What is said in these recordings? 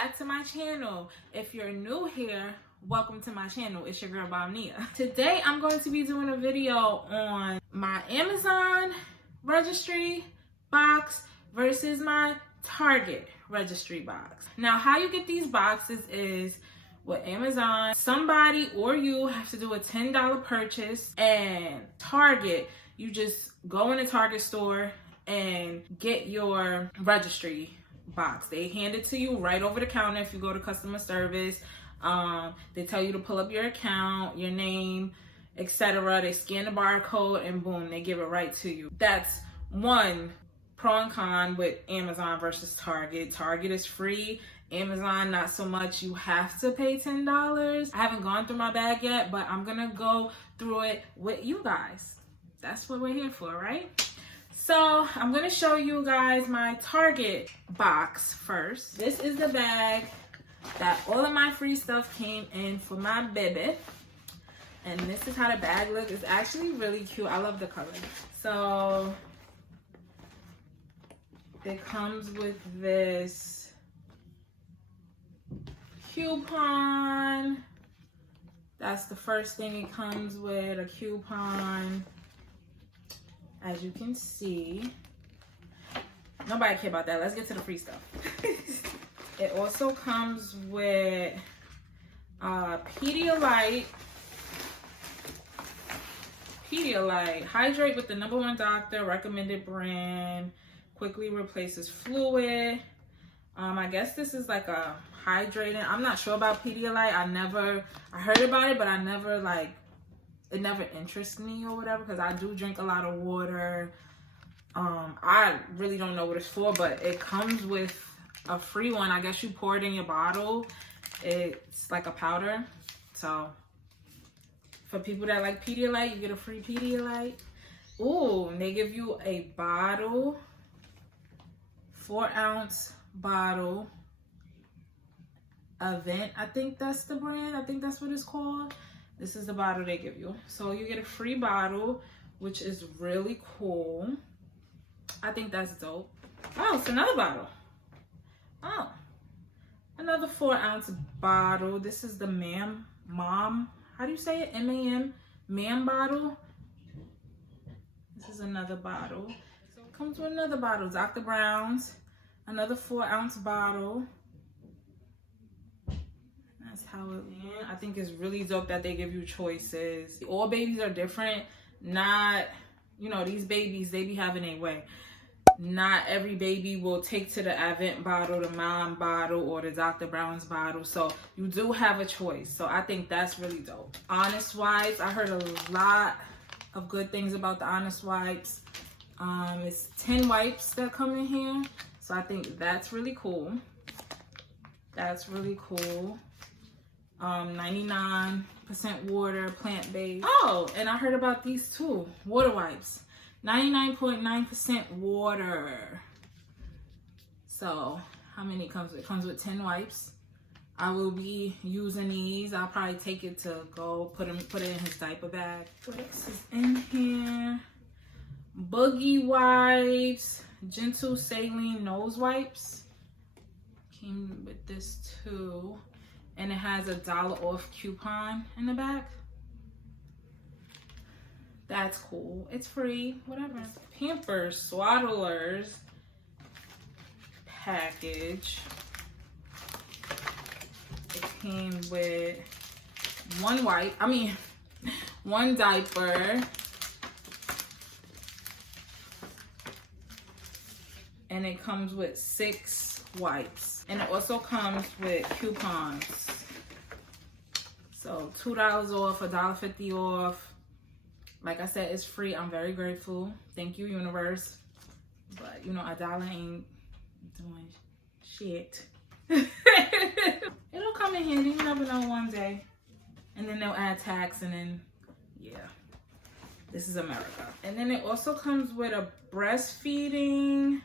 back to my channel. If you're new here, welcome to my channel. It's your girl Nia. Today I'm going to be doing a video on my Amazon registry box versus my Target registry box. Now, how you get these boxes is with Amazon, somebody or you have to do a $10 purchase, and Target, you just go in a Target store and get your registry box. They hand it to you right over the counter if you go to customer service. They tell you to pull up your account, your name, etc. They scan the barcode and boom, they give it right to you. That's one pro and con with Amazon versus Target. Target is free. Amazon, not so much. You have to pay $10. I haven't gone through my bag yet, but I'm gonna go through it with you guys. That's what we're here for, right? So I'm gonna show you guys my Target box first. This is the bag that all of my free stuff came in for my baby. And this is how the bag looks. It's actually really cute. I love the color. So it comes with this coupon. That's the first thing it comes with, a coupon. As you can see, nobody care about that. Let's get to the free stuff. It also comes with Pedialyte, hydrate with the #1 doctor recommended brand, quickly replaces fluid. I guess this is like a hydrating. I'm not sure about Pedialyte. I heard about it, but I never it never interests me or whatever, because I do drink a lot of water. I really don't know what it's for, but it comes with a free one. I guess you pour it in your bottle. It's like a powder. So for people that like Pedialyte, you get a free Pedialyte. Ooh, and they give you a bottle, 4-ounce bottle. Event, I think that's the brand. I think that's what it's called. This is the bottle they give you. So you get a free bottle, which is really cool. I think that's dope. Oh, it's another bottle. Oh, another 4-ounce bottle. This is the Mom. How do you say it? M-A-M bottle. This is another bottle. So it comes with another bottle. Dr. Brown's, another 4-ounce bottle. That's how it went. I think it's really dope that they give you choices. All babies are different. Not, these babies, they be having a way. Not every baby will take to the Advent bottle, the Mom bottle, or the Dr. Brown's bottle. So you do have a choice. So I think that's really dope. Honest Wipes. I heard a lot of good things about the Honest Wipes. It's 10 wipes that come in here. So I think that's really cool. That's really cool. 99% water, plant-based. Oh, and I heard about these too. Water wipes. 99.9% water. So how many it comes with? It comes with 10 wipes. I will be using these. I'll probably take it to go put it in his diaper bag. What else is in here? Boogie wipes. Gentle saline nose wipes. Came with this too. And it has a $1 off coupon in the back. That's cool. It's free, whatever. Pampers Swaddlers package. It came with one diaper. And it comes with 6 wipes. And it also comes with coupons. So $2 off, $1.50 off. Like I said, it's free. I'm very grateful. Thank you, universe. But $1 ain't doing shit. It'll come in handy. You never know one day. And then they'll add tax, and then, yeah. This is America. And then it also comes with a breastfeeding,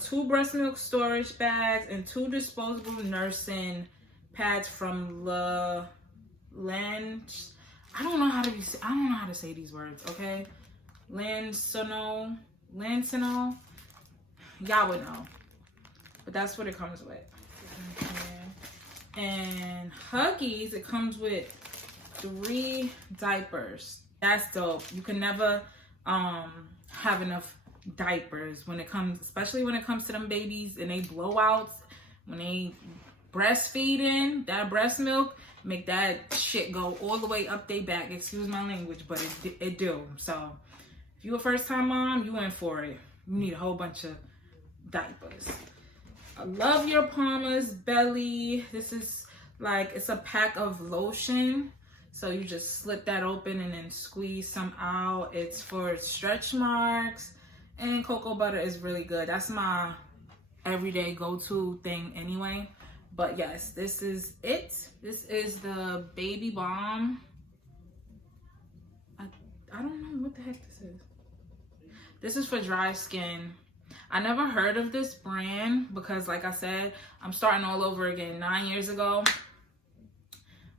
2 breast milk storage bags, and 2 disposable nursing pads from I don't know how to say these words, okay? Lansino. Y'all would know. But that's what it comes with. And Huggies, it comes with 3 diapers. That's dope. You can never have enough diapers when it comes, especially when it comes to them babies and they blowouts. When they breastfeeding, that breast milk make that shit go all the way up their back. Excuse my language, but it do. So if you a first time mom, you in for it. You need a whole bunch of diapers. I love your Palmer's Belly. This is like, it's a pack of lotion. So you just slip that open and then squeeze some out. It's for stretch marks, and cocoa butter is really good. That's my everyday go-to thing anyway. But yes, this is it. This is the Baby Balm. I don't know what the heck this is. This is for dry skin. I never heard of this brand because, like I said, I'm starting all over again. 9 years ago.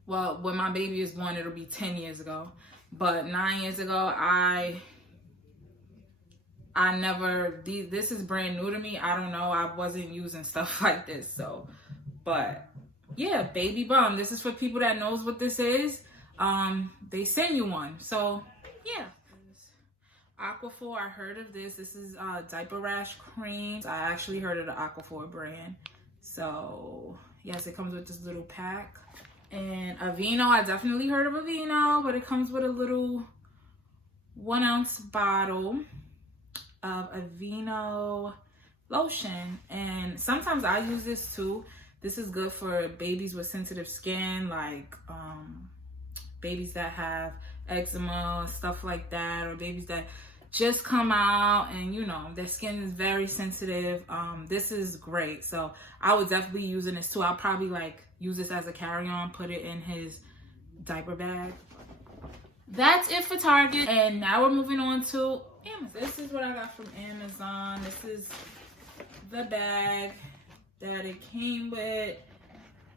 Well, when my baby is born, it'll be 10 years ago. But 9 years ago, I never, this is brand new to me. I don't know. I wasn't using stuff like this. So, but yeah, Baby Balm. This is for people that knows what this is. They send you one. So yeah. Aquaphor, I heard of this. This is diaper rash cream. I actually heard of the Aquaphor brand. So yes, it comes with this little pack. And Aveeno, I definitely heard of Aveeno, but it comes with a little 1 ounce bottle of Aveeno lotion. And sometimes I use this too. This is good for babies with sensitive skin, like babies that have eczema, stuff like that, or babies that just come out and, you know, their skin is very sensitive. This is great. So I would definitely be using this too. I'll probably like use this as a carry-on, put it in his diaper bag. That's it for Target. And now we're moving on to Amazon. This is what I got from Amazon. This is the bag that it came with.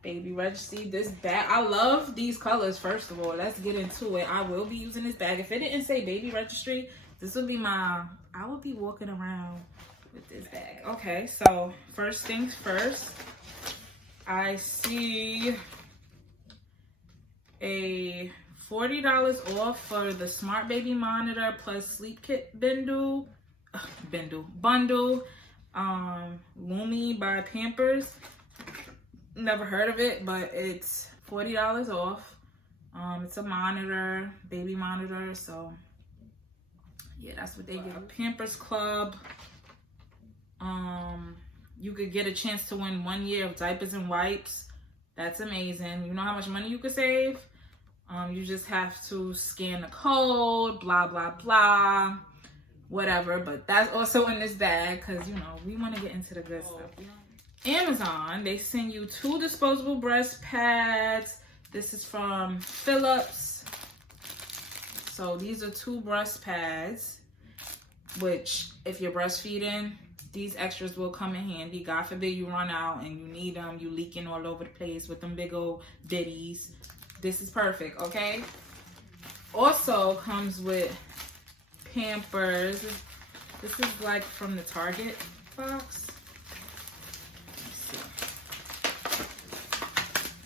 Baby Registry. This bag, I love these colors. First of all, let's get into it. I will be using this bag. If it didn't say Baby Registry, this would be I would be walking around with this bag. Okay, so first things first, I see a $40 off for the Smart Baby Monitor plus Sleep Kit bundle. Lumi by Pampers. Never heard of it, but it's $40 off. It's a monitor, baby monitor, so yeah, that's what they get. Pampers Club. You could get a chance to win 1 year of diapers and wipes. That's amazing. You know how much money you could save? You just have to scan the code, blah, blah, blah, whatever. But that's also in this bag because, you know, we want to get into the good stuff. Amazon, they send you 2 disposable breast pads. This is from Philips. So these are 2 breast pads, which if you're breastfeeding, these extras will come in handy. God forbid you run out and you need them, you leaking all over the place with them big old bitties. This is perfect, okay? Also comes with Pampers. This is like from the Target box.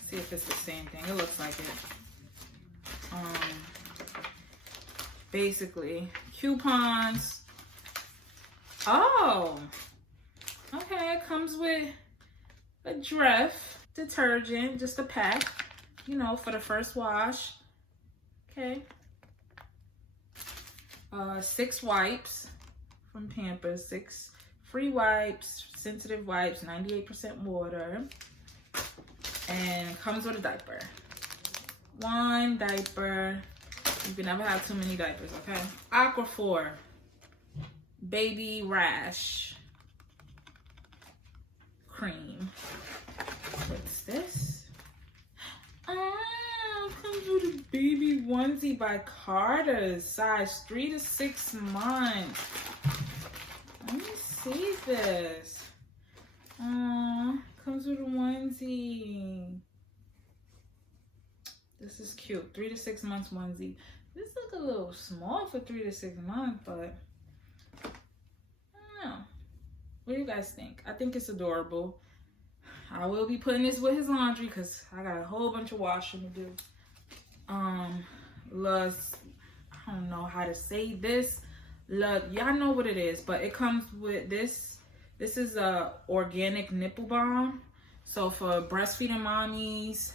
See if it's the same thing. It looks like it. Basically coupons. Oh, okay. It comes with a Dreft detergent, just a pack, you know, for the first wash. Okay. 6 wipes from Pampers. 6 free wipes, sensitive wipes, 98% water. And it comes with a diaper. 1 diaper. You can never have too many diapers, okay? Aquaphor Baby Rash Cream. What's this? It comes with a baby onesie by Carter's, size 3 to 6 months. Let me see this. Comes with a onesie. This is cute. 3 to 6 months onesie. This looks a little small for 3 to 6 months, but I don't know. What do you guys think? I think it's adorable. I will be putting this with his laundry because I got a whole bunch of washing to do. I don't know how to say this. Y'all know what it is, but it comes with this. This is a organic nipple balm. So for breastfeeding mommies,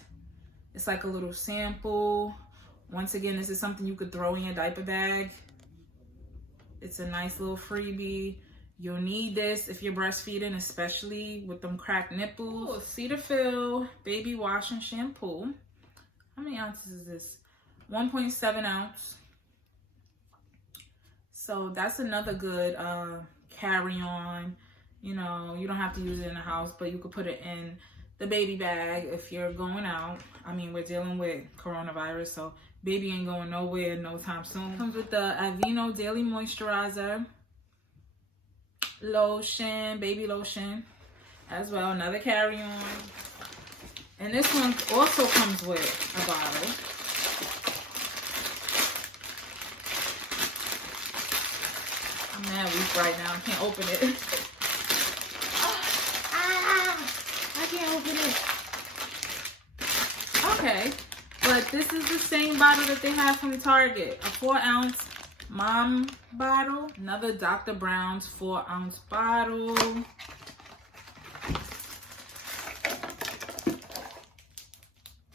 it's like a little sample. Once again, this is something you could throw in your diaper bag. It's a nice little freebie. You'll need this if you're breastfeeding, especially with them cracked nipples. Cetaphil baby wash and shampoo. How many ounces is this? 1.7 ounce. So that's another good carry-on. You know, you don't have to use it in the house, but you could put it in the baby bag if you're going out. I mean, we're dealing with coronavirus, so baby ain't going nowhere no time soon. Comes with the Aveeno Daily Moisturizer lotion, baby lotion as well, another carry-on. And this one also comes with a bottle. I'm mad weak right now, I can't open it. I can't open it. Okay, but this is the same bottle that they have from Target, a 4-ounce mom bottle. Another Dr. Brown's 4-ounce bottle.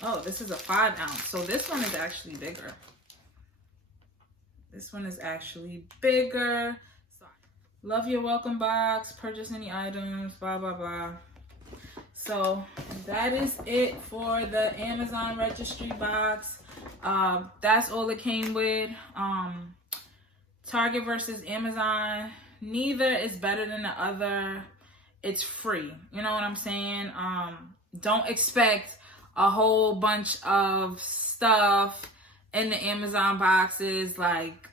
Oh, this is a 5-ounce. So this one is actually bigger. This one is actually bigger. Love your welcome box. Purchase any items. Blah, blah, blah. So that is it for the Amazon registry box. That's all it came with. Target versus Amazon, neither is better than the other. It's free, you know what I'm saying? Don't expect a whole bunch of stuff in the Amazon boxes. Like,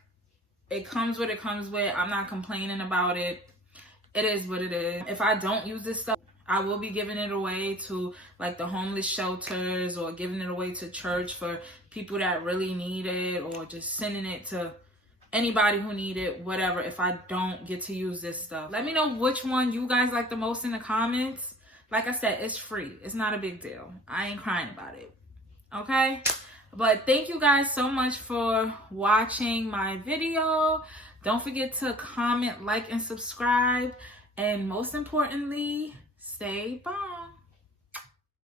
it comes what it comes with. I'm not complaining about it. It is what it is. If I don't use this stuff, I will be giving it away to like the homeless shelters, or giving it away to church for people that really need it, or just sending it to anybody who need it, whatever, if I don't get to use this stuff. Let me know which one you guys like the most in the comments. Like I said, it's free. It's not a big deal. I ain't crying about it. Okay? But thank you guys so much for watching my video. Don't forget to comment, like, and subscribe. And most importantly, stay bomb.